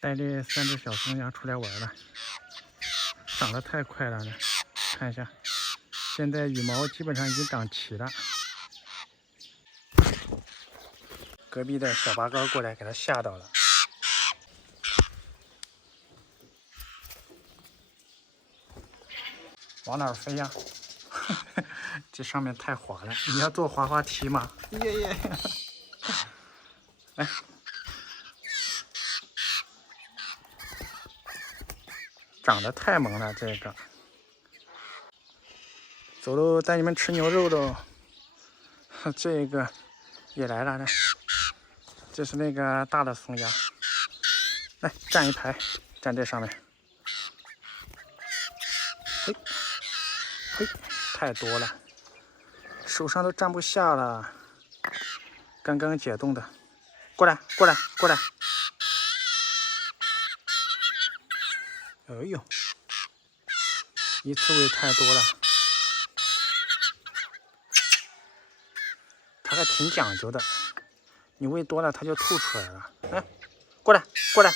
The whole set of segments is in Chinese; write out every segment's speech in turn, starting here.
带这3只小松鸭出来玩了，长得太快了呢！看一下，现在羽毛基本上已经长齐了。隔壁的小八哥过来给它吓到了，往哪儿飞呀？这上面太滑了，你要坐滑滑梯吗？耶耶！来。长得太萌了，这个。走喽，带你们吃牛肉喽。这个也来了，来，这是那个大的松鸭。来，站一排，站这上面。嘿，嘿，太多了，手上都站不下了。刚刚解冻的，过来，过来，过来。哎呦，一次喂太多了。它还挺讲究的，你喂多了它就吐出来了。哎，过来，过来，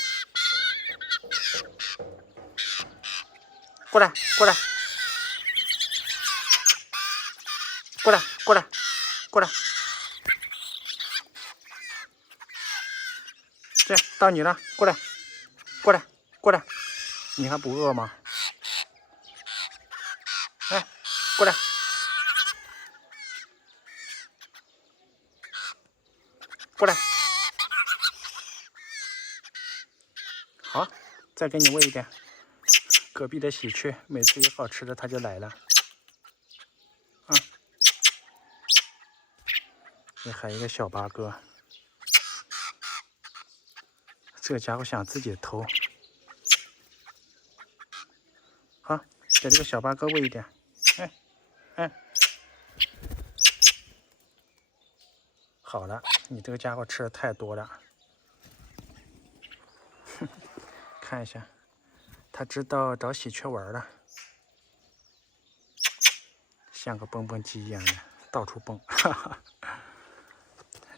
过来，过来，过来，过来，过来。这到你了，过来，过来，过来。你还不饿吗？哎，过来，过来。好，再给你喂一点。隔壁的喜鹊每次有好吃的它就来了。这还有一个小八哥，这家伙想自己偷。好，给这个小八哥喂一点。哎，哎，好了，你这个家伙吃的太多了。看一下，他知道找喜鹊玩了，像个蹦蹦机一样的到处蹦。哈哈，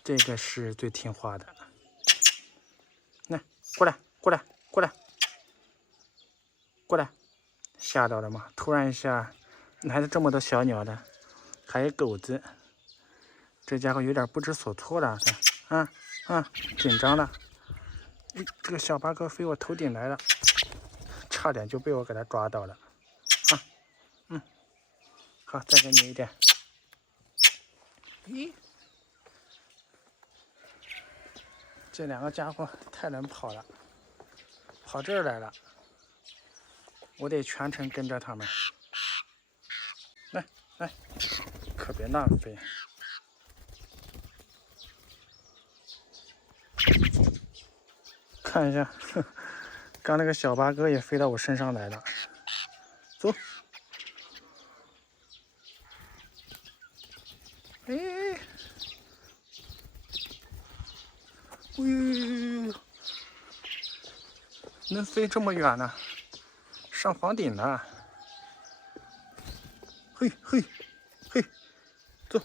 这个是最听话的。来，过来，过来，过来，过来，吓到了吗？突然一下，还是这么多小鸟的，还有狗子，这家伙有点不知所措了。紧张了。这个小八哥飞我头顶来了，差点就被我给它抓到了。好，再给你一点。咦，这两个家伙太能跑了，跑这儿来了，我得全程跟着他们。来来，可别乱飞。看一下，刚那个小八哥也飞到我身上来了。走。哎，哎呦，能飞这么远呢？上房顶了。嘿嘿嘿，走。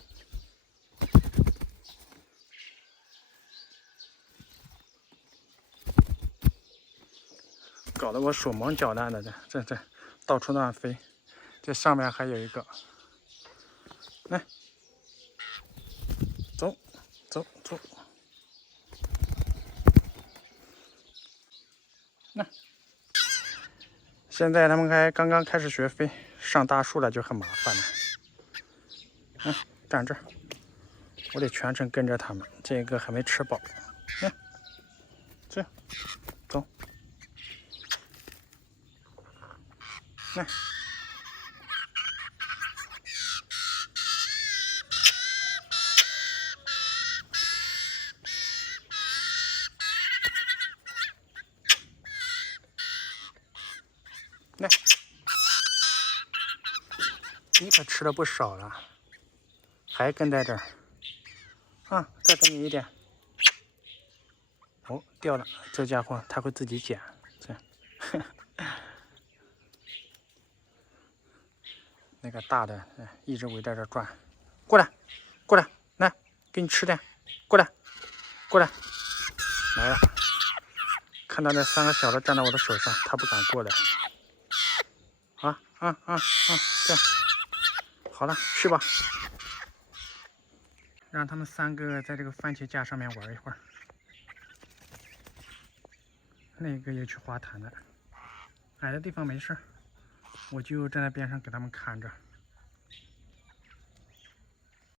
搞得我手忙脚乱的，这到处乱飞。这上面还有一个，来，走走走，那现在他们还刚刚开始学飞，上大树了就很麻烦了。站这儿，我得全程跟着他们。这个还没吃饱，这样走，来。来，你可吃了不少了，还跟在这儿。再给你一点。哦，掉了，这家伙他会自己捡。这样，那个大的一直围在这转。过来，过来，来，给你吃点。过来，过来，来了。看到那3个小的站在我的手上，它不敢过来。这样，好了，去吧。让他们3个在这个番茄架上面玩一会儿。那个也去花坛了，矮的地方没事，我就站在边上给他们看着。